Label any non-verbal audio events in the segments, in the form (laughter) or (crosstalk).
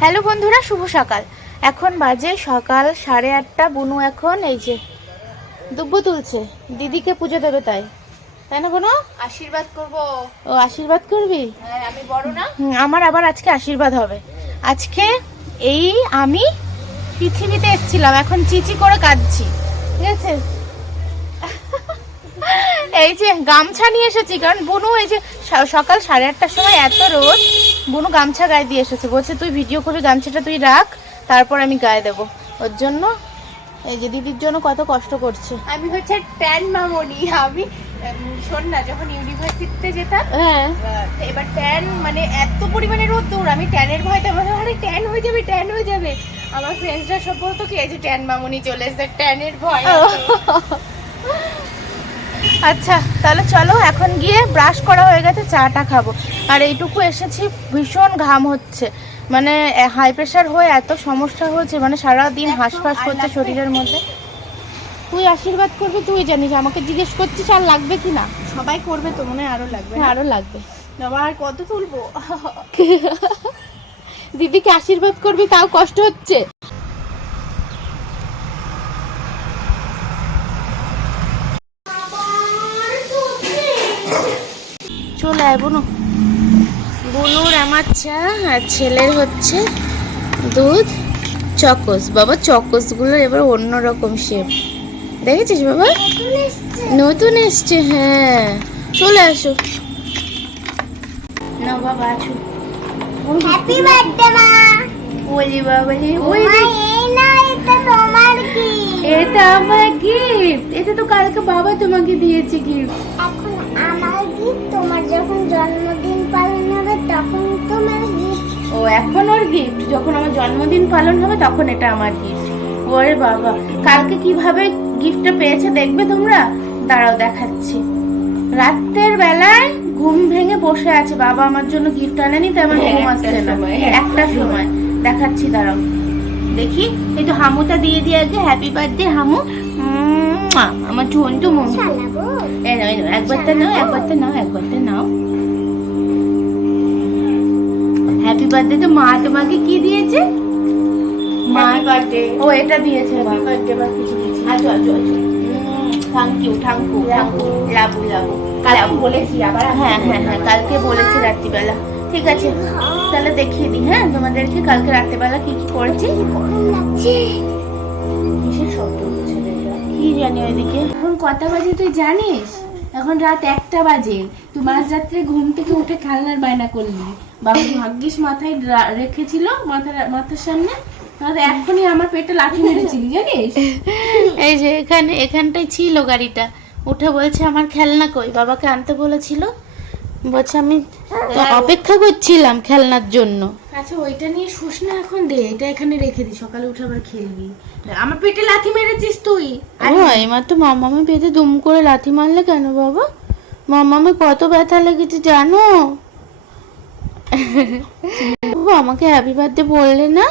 Hello বন্ধুরা শুভ সকাল। এখন বাজে সকাল সাড়ে আটটা। বুনু এখন এই যে দুব্ব তুলছে। দিদিকে পুজো দেবে তাই। তাই না কোনো আশীর্বাদ করব। ও আশীর্বাদ করবি? হ্যাঁ আমি বড় না? আমার আবার আজকে আশীর্বাদ হবে। আজকে এই আমি পৃথিবীতে এসেছিলাম। এখন চিচি করে কাঁদছি। ঠিক আছে? এই যে গামছা নিয়ে এসেছি কারণ বুনু এই যে সকাল সাড়ে আটটার সময় এত রোদ বুনু গামছা গায়ে দিয়ে এসেছে। বলছে তুই ভিডিও করে গামছাটা তুই রাখ তারপর আমি গায়ে দেবো। ওর জন্য এই যে দিদির জন্য কত কষ্ট করছে। আমি হচ্ছে ট্যান মামনি আমি শোন না যখন ইউনিভার্সিটিতে যেতাম হ্যাঁ। এবার ট্যান মানে এত পরিমাণে রোদ দৌড় আমি ট্যানের ভয়তে আমার আরে ট্যান হয়ে যাবে ট্যান হয়ে যাবে। আমার ফ্রেন্ডসরা সব বলতো কি এই যে ট্যান মামনি চলে এসেছে ট্যানের ভয়। আচ্ছা তাহলে চলো এখন গিয়ে ব্রাশ করা হয়ে গেছে চাটা খাব। আর এইটুকু এসেছি ভীষণ ঘাম হচ্ছে। মানে হাই প্রেশার হয়ে এত সমস্যা হয়েছে মানে সারা দিন হাঁসফাঁস করছে শরীরের মধ্যে। তুই আশীর্বাদ করবি তুই জানিস আমাকে জিজ্ঞেস করছিস আর লাগবে কি না? সবাই করবে তো মনে হয় আরও লাগবে হ্যাঁ, আরও লাগবে। আর কত তুলবো? (laughs) দিদিকে আশীর্বাদ করবি তাও কষ্ট হচ্ছে। চলে আয় বুনু। বুনুর আমার চা আর ছেলের হচ্ছে দুধ চকোস। বাবা চকোসগুলো এবার অন্যরকম শেপ দেখেছিস বাবা? নতুন এসছে হ্যাঁ। চলে আসো। না বাবা হ্যাপি বার্থডে মা। মা এটা আমার গিফট এটা তো কালকে বাবা তোমাকে দিয়েছে গিফট তোমার যখন জন্মদিন পালন হবে তখন তোমার গিফট ও এখন ওর গিফট যখন আমার জন্মদিন পালন হবে তখন এটা আমার গিফট ওরে বাবা কালকে কীভাবে গিফটটা পেয়েছে দেখবে তোমরা? দাঁড়াও দেখাচ্ছি। রাতের বেলায় ঘুম ভেঙে বসে আছে। বাবা আমার জন্য গিফট আনেনি তাই আমার ঘুম একটা আসছে না। সময়, একটা সময়। দেখাচ্ছি দাঁড়াও। দেখি এই তো হামুটা দিয়ে দিয়ে আগে হ্যাপি বার্থডে হামু। উম, আমার ঝন্টু মন। একবারটা নাও একবারটা নাও একবারটা নাও হ্যাপি বার্থডে তো মা তোমাকে কি দিয়েছে মা বার্থডে ও এটা দিয়েছে হ্যাপি বার্থডে বা কিছু কিছু আচ্ছা আচ্ছা আচ্ছা thank you thank you thank you love you love you কালকে বলেছি আবার হ্যাঁ হ্যাঁ হ্যাঁ কালকে বলেছি রাত্রিবেলা ঠিক আছে তাহলে দেখিয়ে দিই হ্যাঁ তোমাদেরকে কালকে রাত্রিবেলা কি কি করেছি গরম লাগছে জানি ওইদিকে এখন কটা বাজে তুই জানিস? এখন রাত একটা বাজে। তুই মাঝ রাত্রে ঘুম থেকে উঠে খেলনার বায়না করলি। বাবু ভাগ্যিস মাথায় রেখেছিল মাথার মাথার সামনে। তাহলে এখনই আমার পেটে লাঠি মেরেছিলি জানিস? এই যে এখানে এখানটাই ছিল গাড়িটা। উঠে বলছে আমার খেলনা কই? বাবাকে আনতে বলেছিল। বলছে আমি তো অপেক্ষা করছিলাম খেলনার জন্য। আচ্ছা ওইটা নিয়ে শুস না এখন দে এটা এখানে রেখে দি সকালে উঠে আবার খেলবি। আমার পেটে লাথি মেরেছিস তুই। এবার তো মামামে পেটে দুম করে লাথি মারলে কেন বাবা? মামামে কত ব্যথা লেগেছে জানো? (laughs) বাবা, আমাকে হ্যাপি বার্থডে বললে না?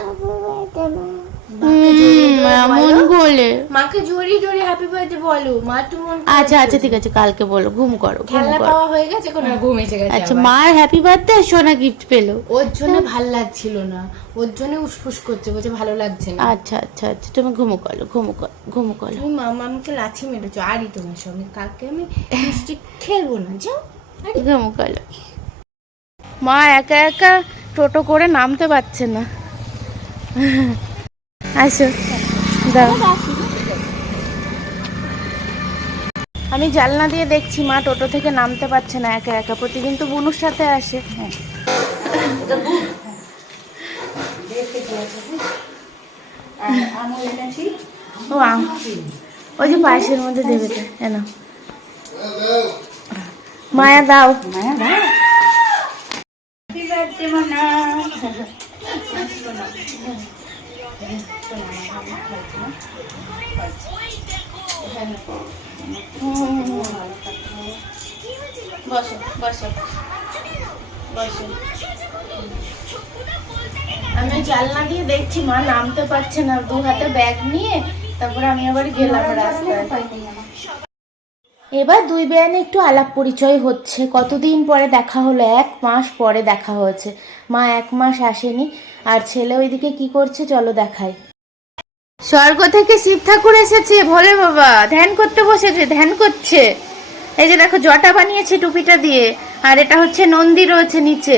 এমন বলে? মাকে জড়িয়ে জড়িয়ে হ্যাপি বার্থডে বলো। মা তোমার আচ্ছা আচ্ছা ঠিক আছে কালকে বলো ঘুম করো ঘুম করো। পাওয়া হয়ে গেছে কোনো? ঘুম এসে গেছে আচ্ছা। মার হ্যাপি বার্থডে সোনা গিফট পেল? ওর জন্য ভালো লাগছিল না। ওর জন্য উসফুস করছে বলছে ভালো লাগছে না। আচ্ছা আচ্ছা আচ্ছা তুমি ঘুমো করো ঘুমো করো ঘুমো করো। তুমি মামা আমাকে লাথি মেরেছো আরই তোমার সঙ্গে। কালকে আমি মিষ্টি খেলব না যাও ঘুমো করো। মা একা একা টোটো করে নামতে পারছে না। আসো। আমি জানলা দিয়ে দেখছি মা টোটো থেকে নামতে পারছে না একা একা। প্রতিদিন তো বুনুর সাথে আসে। ও আম ওই যে পায়েসের মধ্যে দেবে তো। কেন মায়া দাও। আমি জানলা দিয়ে দেখছি, মা নামতে পারছে না। দু হাতে ব্যাগ নিয়ে তারপরে আমি আবার গেলাম এবার দুই বেয়ানে একটু আলাপ পরিচয় হচ্ছে। কতদিন পরে দেখা হলো? এক মাস পরে দেখা হয়েছে। মা এক মাস আসেনি। আর ছেলে ওইদিকে কি করছে চলো দেখাই। স্বর্গ থেকে শিব ঠাকুর এসেছে, ভোলে বাবা, ধ্যান করতে বসেছে, ধ্যান করছে। এই যে দেখো, জটা বানিয়েছে টুপিটা দিয়ে, আর এটা হচ্ছে নন্দী রয়েছে নিচে,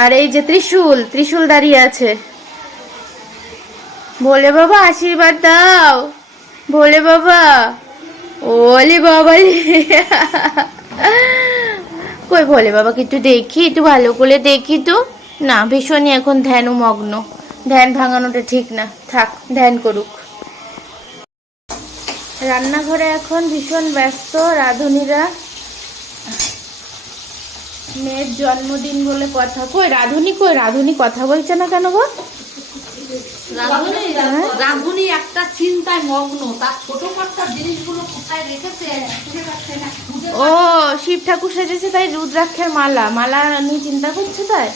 আর এই যে ত্রিশূল ত্রিশূল দাঁড়িয়ে আছে। ভোলে বাবা, আশীর্বাদ দাও। ভোলে বাবা, ওলে বাবা কই ভোলে বাবাকে একটু দেখি, একটু ভালো করে দেখি তো। না, ভীষণই এখন ধ্যান মগ্ন। ধ্যান ভাঙানোটা ঠিক না। থাক, ধ্যান করুক। রান্নাঘরে এখন ভীষণ ব্যস্ত রাঁধুনিরা। মেয়ের জন্মদিন বলে কথা। কই রাধুনি কই রাধুনি কথা বলছে না কেন গো? রাঁধুনি? একটা চিন্তায় মগ্ন। তার ছোট জিনিসগুলো কোথায় রেখেছে? না ও শিব ঠাকুর সেজেছে তাই রুদ্রাক্ষের মালা। মালা নিয়ে চিন্তা করছে তাই?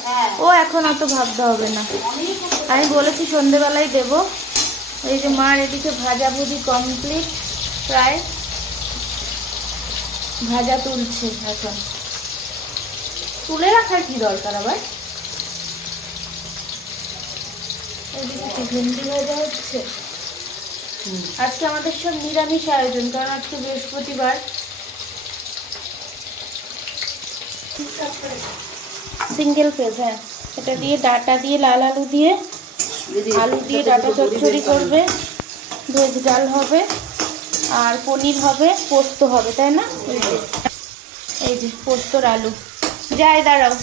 ও এখন অত ভাবতে হবে না। আমি বলেছি সন্ধেবেলায় দেব। এই যে মার এদিকে ভাজা ভুজি কমপ্লিট প্রায় ভাজা তুলছে এখন। তুলে রাখার কি দরকার আবার? এদিকে ভেন্ডি ভাজা হচ্ছে? আজকে আমাদের সব নিরামিষ আয়োজন কারণ আজকে বৃহস্পতিবার। সিঙ্গেল পেজ হ্যাঁ। এটা দিয়ে ডাটা দিয়ে, লাল আলু দিয়ে আলু দিয়ে ডাটা চচ্চড়ি করবে। ভেজ ডাল হবে, আর পনির হবে, পোস্ত হবে, তাই না? এই যে পোস্তর আলু। যাই, দাঁড়াও।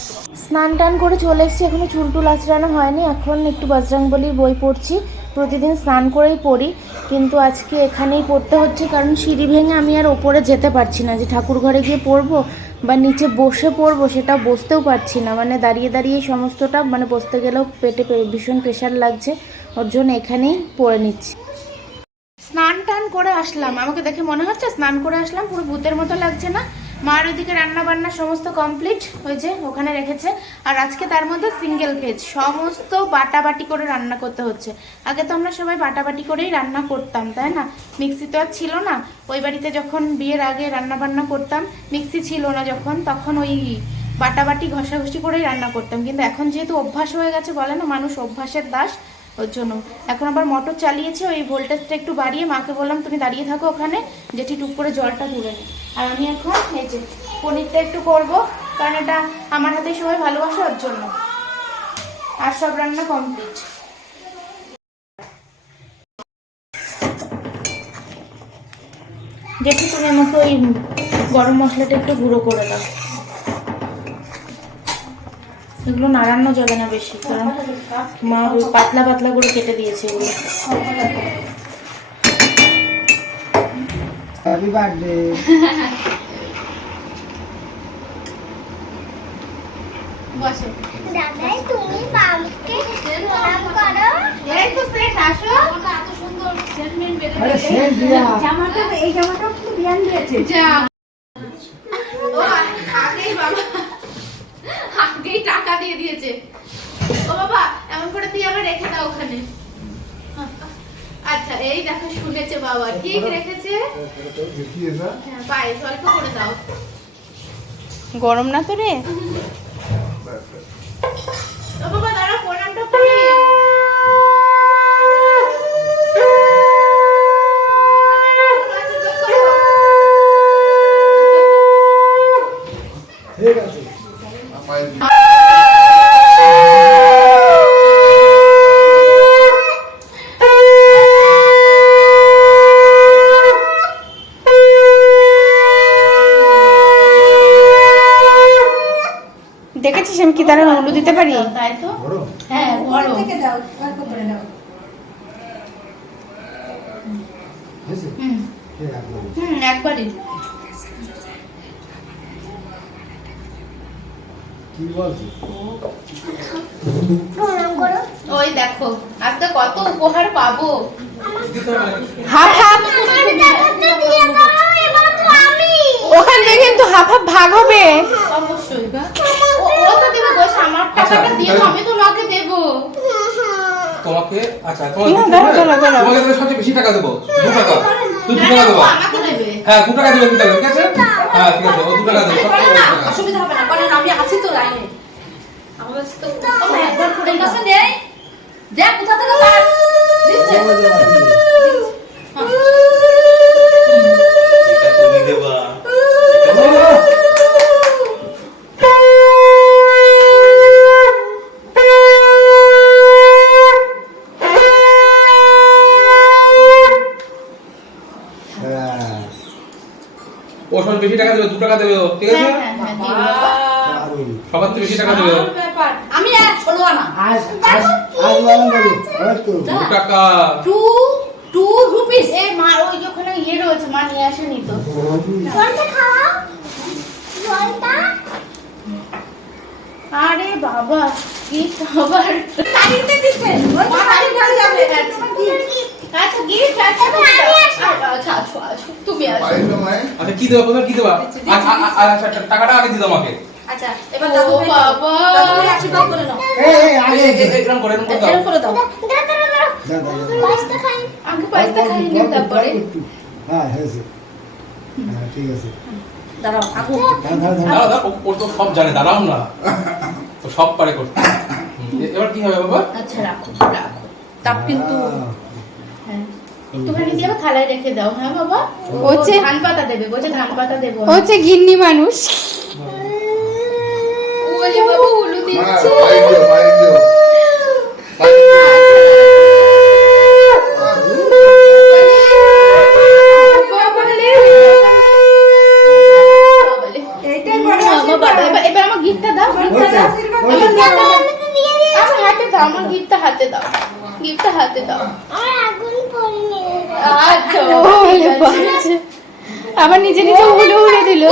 স্নান টান করে চলে এসেছি, এখনও চুল টুল আঁচড়ানো হয়নি। এখন একটু বজরাংবলির বই পড়ছি। প্রতিদিন স্নান করেই পড়ি, কিন্তু আজকে এখানেই পড়তে হচ্ছে, কারণ সিঁড়ি ভেঙে আমি আর ওপরে যেতে পারছি না। যে ঠাকুর ঘরে গিয়ে পড়ব বা নিচে বসে পড়ব সেটা বসতেও পারছি না। মানে দাঁড়িয়ে দাঁড়িয়ে সমস্তটা মানে বসতে গেলেও পেটে ভীষণ প্রেশার লাগছে, ওর জন্য এখানেই পড়ে নিচ্ছি। স্নান টান করে আসলাম। আমাকে দেখে মনে হচ্ছে স্নান করে আসলাম, পুরো ভূতের মতো লাগছে না। মার ওইদিকে রান্না বান্না সমস্ত কমপ্লিট হয়েছে ওখানে রেখেছে। আর আজকে তার মধ্যে সিঙ্গেল ভেজ সমস্ত বাটাবাটি করে রান্না করতে হচ্ছে। আগে তো আমরা সবাই বাটাবাটি করেই রান্না করতাম, তাই না? মিক্সি তো আর ছিল না। ওই বাড়িতে যখন বিয়ের আগে রান্না বান্না করতাম, মিক্সি ছিল না যখন, তখন ওই বাটাবাটি ঘষাঘষি করেই রান্না করতাম। কিন্তু এখন যেহেতু অভ্যাস হয়ে গেছে, বলে না, মানুষ অভ্যাসের দাস। ওর জন্য। এখন আবার মোটর চালিয়েছে, ওই ভোল্টেজটা একটু বাড়িয়ে মাকে বললাম, তুমি দাঁড়িয়ে থাকো ওখানে, জেঠি টুক করে জলটা তুলে নি। আর আমি এখন এই যে পনিরটা একটু করব, কারণ এটা আমার হাতে সবাই ভালোবাসে ওর জন্য। আর সব রান্না কমপ্লিট জেঠি তুমি আমাকে ওই গরম মশলাটা একটু গুঁড়ো করে দাও। এগুলো নাড়ানো যাবে না বেশি কারণ মা ওই পাতলা পাতলা করে কেটে দিয়েছে এগুলো। হ্যাপি বার্থডে বসো। দাদাই তুমি বাবাকে প্রণাম করো। এই তো সেট আসো। এত সুন্দর। স্টেটমেন্ট বের আরে সেন দিয়া। জামাটা এই জামাটা বিয়ান দিয়েছে যা ও আগেই বাবা আগেই টাকা দিয়ে দিয়েছে ও বাবা এমন করে দিয়ে আবার রেখে দাও ওখানে আচ্ছা এই দেখো শুনেছে বাবা ঠিক রেখেছে? হ্যাঁ অল্প করে দাও। গরম না তো রে বাবা আমি কি তারা উলু দিতে পারি? তাই তো? হ্যাঁ বড় হুম। একবারই ওই দেখো আজকে কত উপহার পাবো। Half half. ওখান থেকে কিন্তু হাফ হাফ ভাগ হবে। অবশ্যই বা ও ও তো দেবে বসে আমার টাকাটা দিয়ে আমি তোমাকে দেবো। তোমাকে আচ্ছা তোমাকে। তোমাকে সবচেয়ে বেশি টাকা দেবো। দু টাকা। তুমি দু টাকা দেবো। ও আমাকে দেবে। হ্যাঁ দু টাকা দেবে দু টাকা ঠিক আছে? হ্যাঁ ঠিক আছে ও দু টাকা দেবে সব করে টাকা না, দু টাকা। অসুবিধা হবে না করেন আমি আছি তো লাইনে। আমার তো একবার করে কাছে নেই। দেখ কোথা থেকে দিচ্ছে বেশি টাকা দেবে দু টাকা দেবে ঠিক আছে? হ্যাঁ হ্যাঁ হ্যাঁ। সবার থেকে বেশি টাকা দেবে আমি ষোলো আনা দু টাকা। টু টু রুপিস এ মা ওই যে ওখানে ইয়ে রয়েছে মা নিয়ে আসেনি তো। খাওয়া জলটা। আরে বাবা কি খাবার। ওই আচ্ছা আচ্ছা এবার আমি আসব। আচ্ছা আচ্ছা আচ্ছা তুমি আসো। আচ্ছা কি দেবা কি দেবা? আচ্ছা টাকাটা আগে দিয়ে দাও আমাকে। আচ্ছা এবার ও বাবা। দাদু আশীর্বাদ করে নাও। এই এই আগে এ- এ- এ- এরকম করে এরকম করে দাও। এরকম করে দাও। দাদা দাদা দাও, দাও, দাও। পাঁচটা খাই। আমাকে পাঁচটা খাইয়ে নিন তারপরে। হ্যাঁ হ্যাঁ ঠিক আছে। দাঁড়াও। দাঁড়াও দাঁড়াও, ও- তো সব জানে দাঁড়াও না। ও সব পারে করতে এবার কি হবে বাবা? আচ্ছা রাখো রাখো। তাপ কিন্তু একটুখানি দিয়ে থালায় রেখে দাও। হ্যাঁ বাবা? হচ্ছে ধান পাতা দেবে বলছে ধান পাতা দেবো হচ্ছে গিন্নি মানুষ। ওলে বাবা উলু দিচ্ছে। আমার এবার- এবার আমার গিফটটা দাও। আমার দাও। হাতে দাও আমার গিফটটা হাতে দাও। গিফটটা হাতে দাও। আমার আগুন পড়ে নিয়ে আচ্ছা নিজে নিজে উড়ে উড়ে দিল।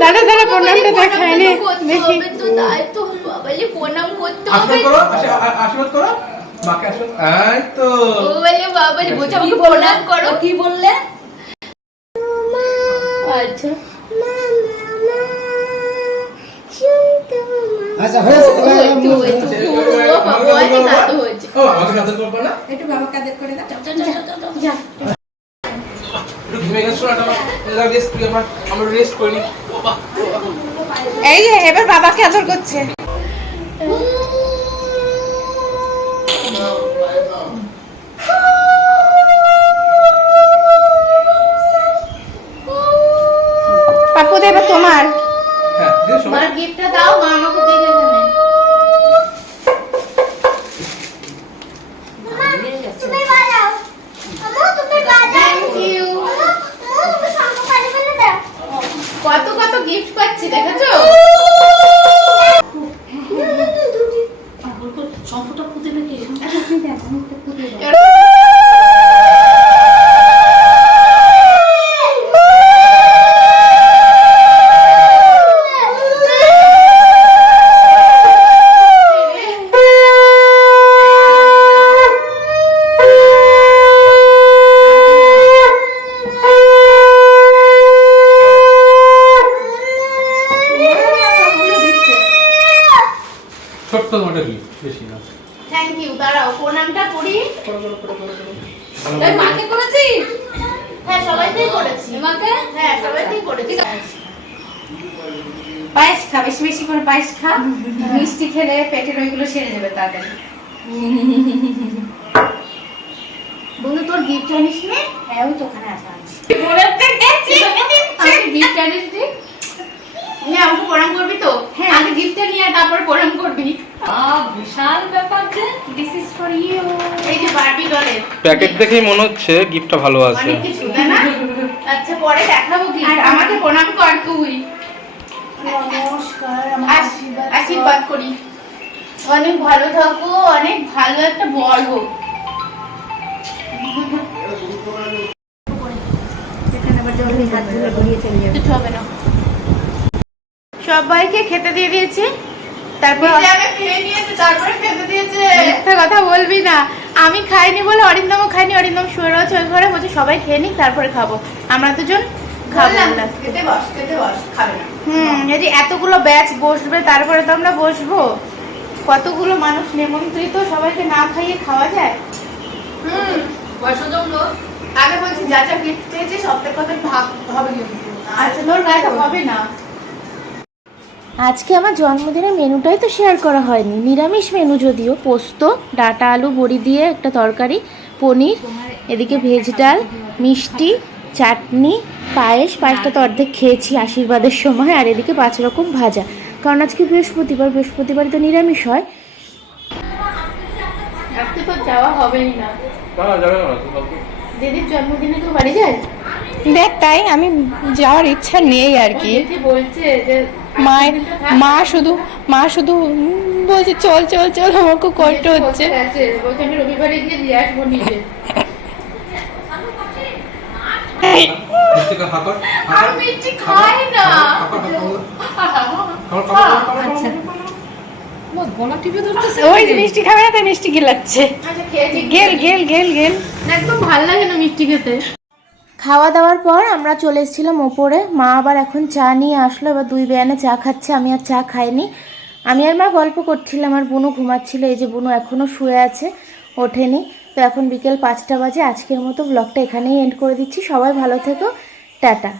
দাদা দাদা প্রণামটা দেখায় নে দেখি। হবে তো, তাই তো বাবালে প্রণাম করতে হবে। আশীর্বাদ করো আশী- আ- আশীর্বাদ করো। মাকে আশীর্বাদ এই তো। ও বলে বাবালে বলছে আমাকে প্রণাম করো। কি বললে? আচ্ছা। আচ্ছা হয়েছে ও আমাকে করব না? একটু বাবাকে আদর করে দাও। যা। একটু ঘুমিয়ে গেছো না রেস্ট করি আমরা আমরা রেস্ট করি। এই যে এবার বাবাকে আদর করছে। পাপু দেবে তোমার। হ্যাঁ মার গিফটটা দাও মা আমাকে দেখে এখানে তুমি বাজাও আমা তুমি বাজাও থ্যাংক ইউ আমা তুমি শঙ্খ পাড়ি ফেলে দাও কত কত গিফট পাচ্ছি দেখেছ সম্পূর্ণ পুঁতে নাকি ছোট্ট হ্যাঁ সবাইকেই করেছি পায়েস খা বেশি বেশি করে পায়েস খা। মিষ্টি খেলে পেটের ওইগুলো সেরে যাবে তাদের বন্ধু তোর গিফট জানিস নে? হ্যাঁ ওই তো ওখানে আছে গিফট জানিস নে? নে আমাকে প্রণাম করবি তো? হ্যাঁ। আগে গিফটটা নিয়ে তারপর প্রণাম করবি। বিশাল ব্যাপার যে দিস ইজ ফর ইউ এই যে বারবি ডলের প্যাকেট দেখেই মনে হচ্ছে গিফটটা ভালো আছে। অনেক কিছু না? আচ্ছা পরে দেখাবো কি আর আমাকে প্রণাম কর তুই। নমস্কার আশ- আশীর্বাদ করি। অনেক ভালো থাকো অনেক ভালো একটা বর হোক হবে না। সবাইকে খেতে দিয়ে দিয়েছি। তারপর খেয়ে নিয়েছে তারপরে খেতে দিয়েছে। মিথ্যা কথা বলবি না। আমি খাইনি বলে অরিন্দমও খাইনি অরিন্দম শুয়ে রয়েছে ওই ঘরে বলছে সবাই খেয়ে নিক তারপরে খাব। আমরা দুজন খাব last খেতে বস খেতে বস খাবে না। হুম যদি এতগুলো ব্যাচ বসবে তারপরে তো আমরা বসবো। কতগুলো মানুষ নেমন্ত্রিত সবাইকে না খাইয়ে খাওয়া যায়? হুম আগে বলছি যা যা পেয়েছে সব ভাগ হবে আচ্ছা তোর গায়ে হবে না। আজকে আমার জন্মদিনের মেনুটাই তো শেয়ার করা হয়নি। নিরামিষ মেনু যদিও পোস্ত ডাটা আলু বড়ি দিয়ে একটা তরকারি পনির এদিকে ভেজ ডাল মিষ্টি চাটনি পায়েস পায়েসটা তো অর্ধেক খেয়েছি আশীর্বাদের সময় আর এদিকে পাঁচ রকম ভাজা। কারণ আজকে বৃহস্পতিবার বৃহস্পতিবার তো নিরামিষ হয়। আজকে তো যাওয়া হবেই না। না যাবে না তো কালকে। দিদির জন্মদিনে তো বাড়ি যায়? দেখ তাই আমি যাওয়ার ইচ্ছা নেই আর কি। বলছে যে মায়ের, মা শুধু মা শুধু বলছে, চল চল চল, আমার খুব কষ্ট হচ্ছে। ওই যে মিষ্টি খাবে না, তাই মিষ্টি গিলাচ্ছে। গেল গেল গেল গেল। একদম ভালো লাগে না মিষ্টি খেতে। খাওয়া দাওয়ার পর আমরা চলে এসেছিলাম ওপরে। মা আবার এখন চা নিয়ে আসলো, এবার দুই বেয়ানে চা খাচ্ছে, আমি আর চা খাইনি। আমি আর মা গল্প করছিলাম, আর বুনু ঘুমাচ্ছিল, এই যে বুনু এখনও শুয়ে আছে, ওঠেনি। তো এখন বিকেল পাঁচটা বাজে, আজকের মতো ব্লগটা এখানেই এন্ড করে দিচ্ছি। সবাই ভালো থেকো, টাটা।